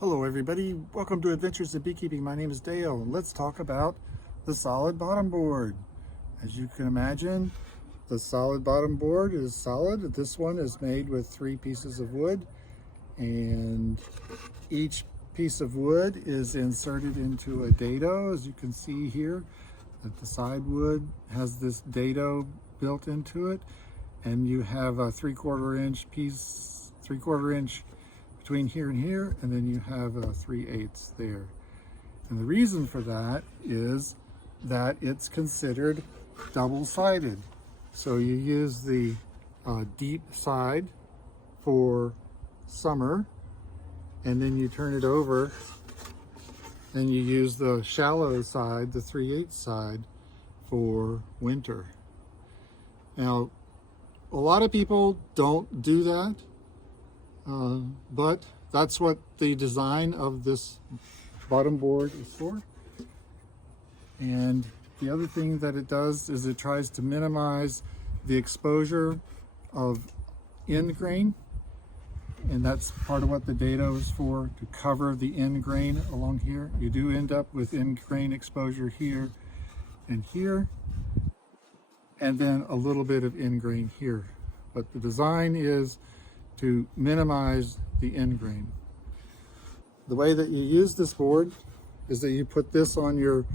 Hello everybody, welcome to Adventures of Beekeeping. My name is Dale and let's talk about the solid bottom board. As you can imagine, the solid bottom board is solid. This one is made with 3 pieces of wood, and each piece of wood is inserted into a dado. As you can see here, that the side wood has this dado built into it, and you have a 3/4 inch piece, 3/4 inch between here and here, and then you have a 3/8 there. And the reason for that is that it's considered double-sided. So you use the deep side for summer, and then you turn it over and you use the shallow side, the 3/8 side, for winter. Now, a lot of people don't do that. But that's what the design of this bottom board is for. And the other thing that it does is it tries to minimize the exposure of end grain, and that's part of what the dado is for, to cover the end grain along here. You do end up with end grain exposure here and here, and then a little bit of end grain here. But the design is to minimize the end grain. The way that you use this board is that you put this on your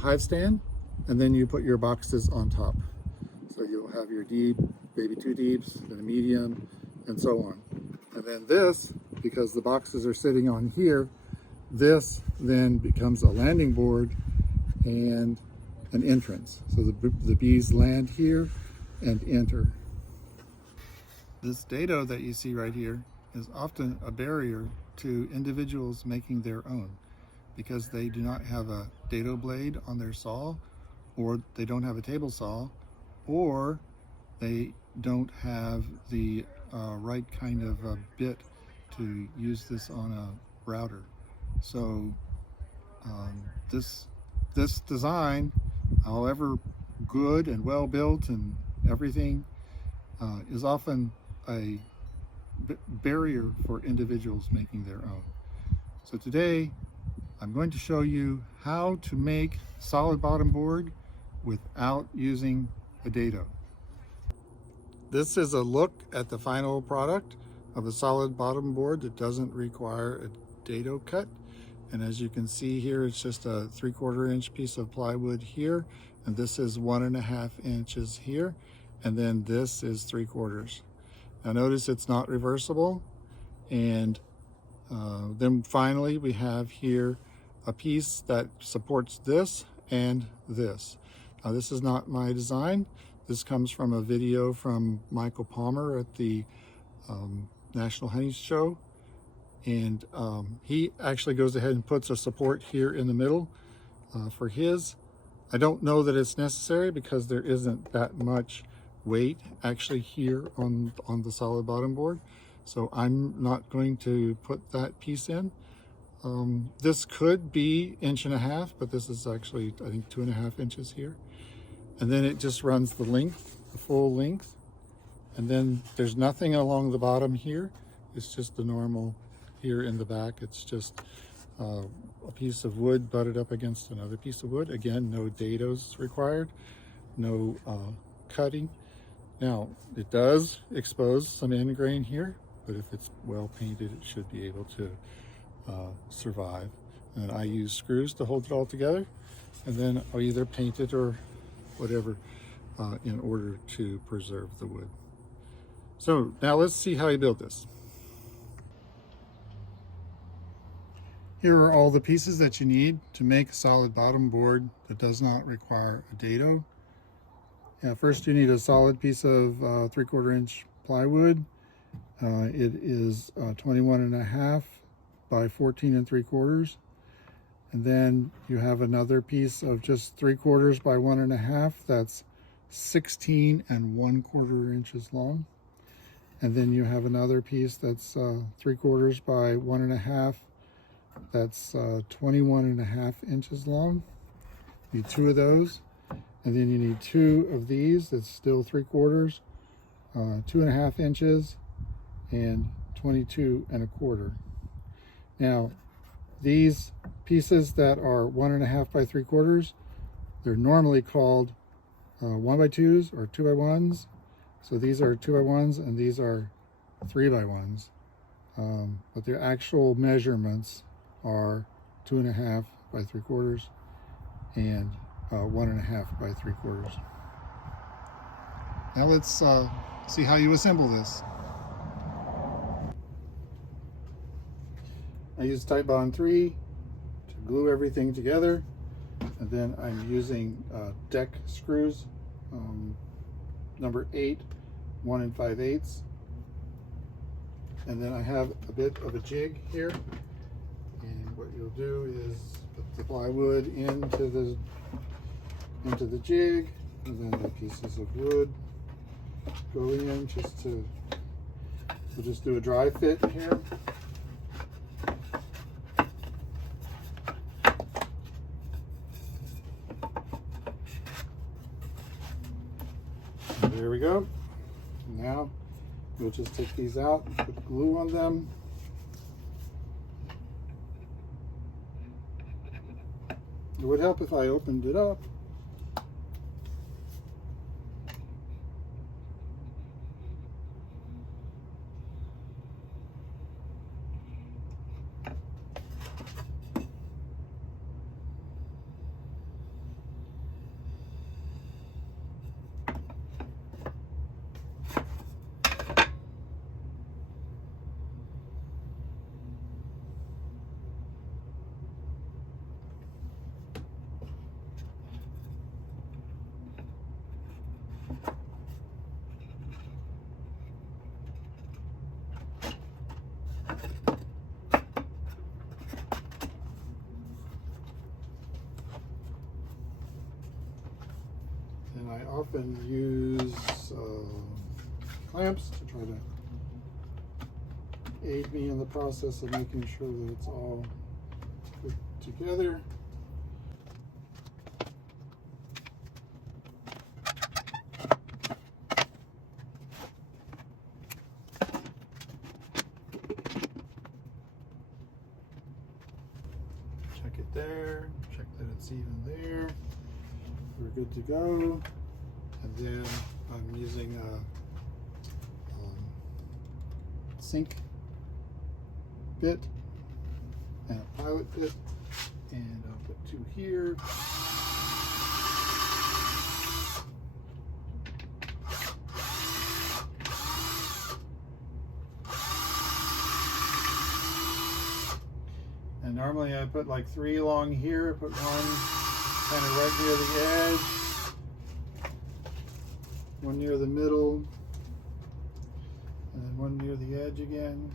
hive stand, and then you put your boxes on top. So you'll have your deep, maybe 2 deeps, and a medium, and so on. And then this, because the boxes are sitting on here, this then becomes a landing board and an entrance. So the bees land here and enter. This dado that you see right here is often a barrier to individuals making their own, because they do not have a dado blade on their saw, or they don't have a table saw, or they don't have the right kind of bit to use this on a router. So this design, however good and well built and everything, is often a barrier for individuals making their own. So today I'm going to show you how to make solid bottom board without using a dado. This is a look at the final product of a solid bottom board that doesn't require a dado cut. And as you can see here, it's just a 3/4 inch piece of plywood here, and this is 1.5 inches here, and then this is 3/4. Now notice it's not reversible. And then finally we have here a piece that supports this and this. Now this is not my design. This comes from a video from Michael Palmer at the National Honey Show. And he actually goes ahead and puts a support here in the middle for his. I don't know that it's necessary because there isn't that much weight actually here on the solid bottom board, so I'm not going to put that piece in. This could be 1.5 inches, but this is actually, I think, 2.5 inches here, and then it just runs the length, the full length, and then there's nothing along the bottom here. It's just the normal here in the back. It's just a piece of wood butted up against another piece of wood. Again, no dados required, no cutting. Now, it does expose some end grain here, but if it's well painted, it should be able to survive. And I use screws to hold it all together, and then I'll either paint it or whatever in order to preserve the wood. So now let's see how you build this. Here are all the pieces that you need to make a solid bottom board that does not require a dado. First you need a solid piece of 3/4 inch plywood. It is 21.5 by 14 3/4. And then you have another piece of just 3/4 by 1.5. That's 16 1/4 inches long. And then you have another piece that's 3/4 by 1.5. That's 21.5 inches long. You need 2 of those. And then you need 2 of these, that's still 3/4, 2.5 inches, and 22 1/4. Now, these pieces that are 1.5 by 3/4, they're normally called 1x2s or 2x1s. So these are 2x1s and these are 3x1s. But the actual measurements are 2.5 by 3/4 and 1.5 by 3/4. Now let's see how you assemble this. I use Tight Bond 3 to glue everything together, and then I'm using deck screws, number 8, 1 5/8. And then I have a bit of a jig here, and what you'll do is put the plywood into the jig, and then the pieces of wood go in we'll just do a dry fit here. And there we go. Now we'll just take these out and put glue on them. It would help if I opened it up. And I often use clamps to try to aid me in the process of making sure that it's all put together. Check it there, check that it's even there. We're good to go. And then I'm using a sink bit and a pilot bit, and I'll put 2 here. And normally I put like 3 along here, put 1 kind of right near the edge, 1 near the middle, and then 1 near the edge again.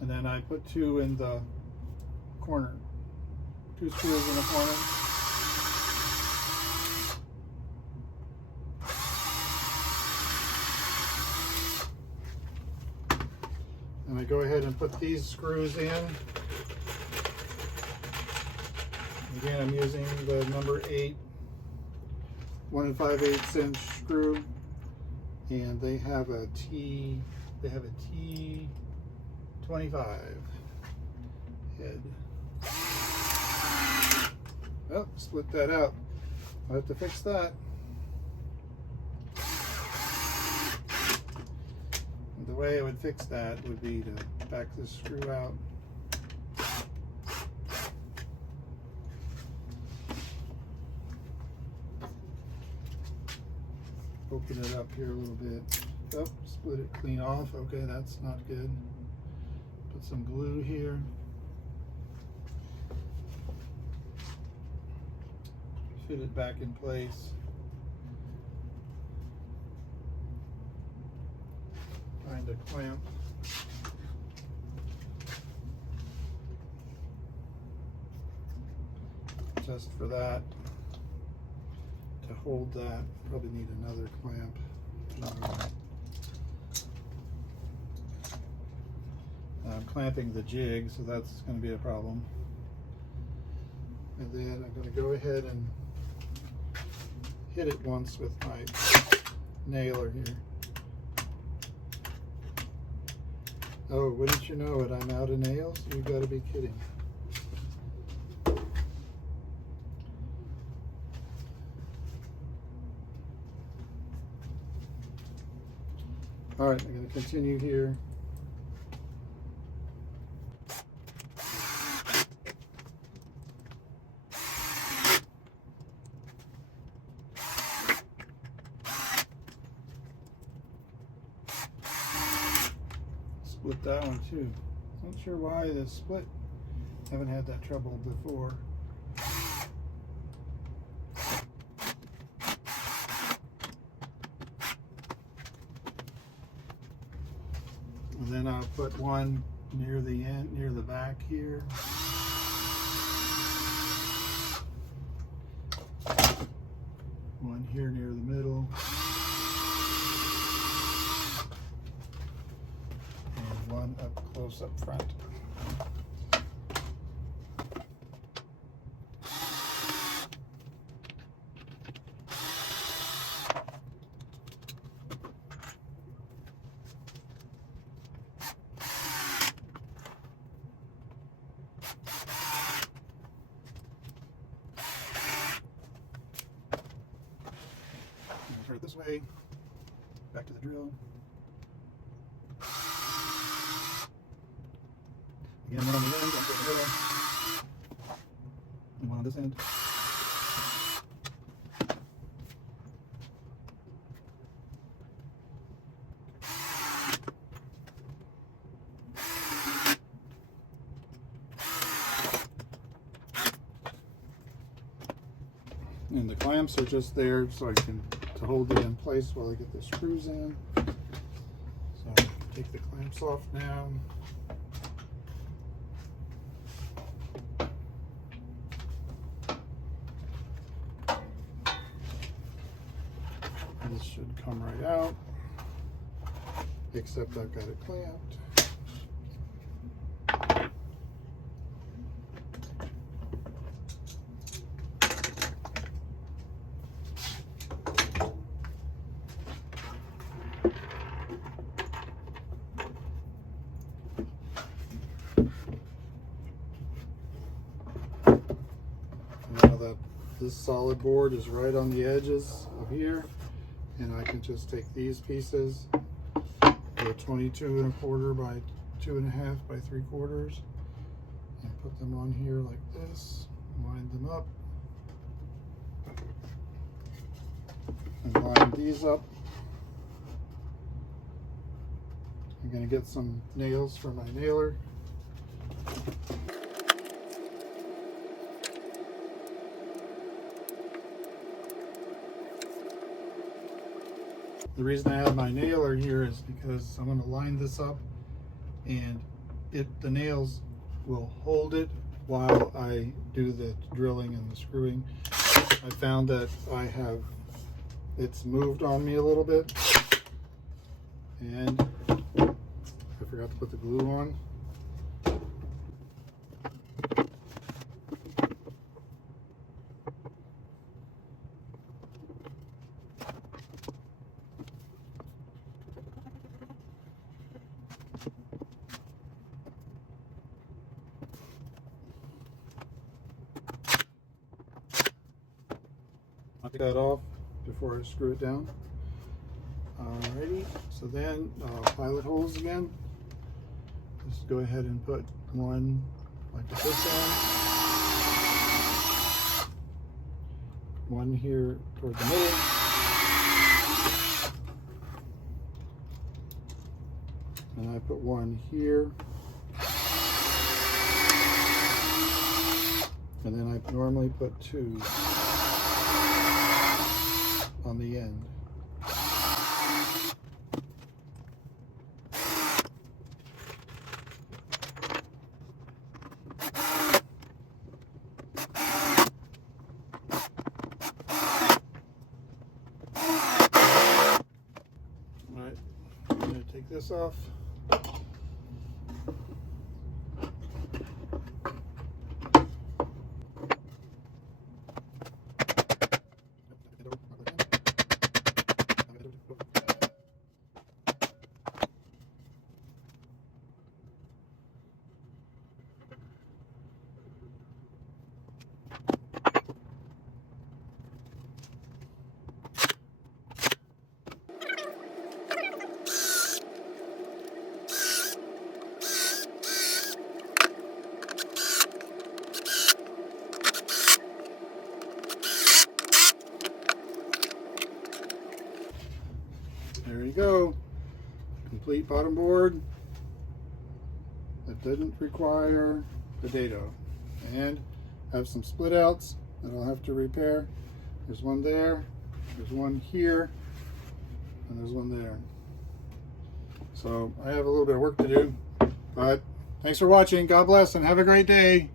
And then I put 2 in the corner, 2 screws in the corner. And I go ahead and put these screws in. Again, I'm using the number 8, 1 5/8 inch screw, and they have a T25 head. Oh, split that out. I'll have to fix that. The way I would fix that would be to back this screw out. Open it up here a little bit. Oh, split it clean off. Okay, that's not good. Put some glue here. Fit it back in place. Find a clamp. Just for that. To hold that, probably need another clamp. I'm clamping the jig, so that's going to be a problem. And then I'm going to go ahead and hit it once with my nailer here. Oh, wouldn't you know it, I'm out of nails? You gotta be kidding. All right, I'm going to continue here. Split that one too. Not sure why the split. Haven't had that trouble before. And then I'll put one near the end, near the back here. One here near the middle. And one up close up front. Turn it this way, back to the drill. Again, one on the end, one in the middle, and one on this end. And the clamps are just there so I can hold it in place while I get the screws in. So take the clamps off now. This should come right out, except I've got it clamped. Now that this solid board is right on the edges of here, and I can just take these pieces, they're 22¼ by 2½ by 3/4, and put them on here like this, line them up, and line these up. I'm going to get some nails for my nailer. The reason I have my nailer here is because I'm going to line this up, and the nails will hold it while I do the drilling and the screwing. I found that it's moved on me a little bit, and I forgot to put the glue on. Knock that off before I screw it down. Alrighty, so then pilot holes again. Just go ahead and put one like this one. One here toward the middle. And I put one here. And then I normally put two on the end. Alright, I'm going to take this off. There you go. Complete bottom board that didn't require the dado. And have some split outs that I'll have to repair. There's one there, there's one here, and there's one there. So I have a little bit of work to do, but thanks for watching. God bless and have a great day.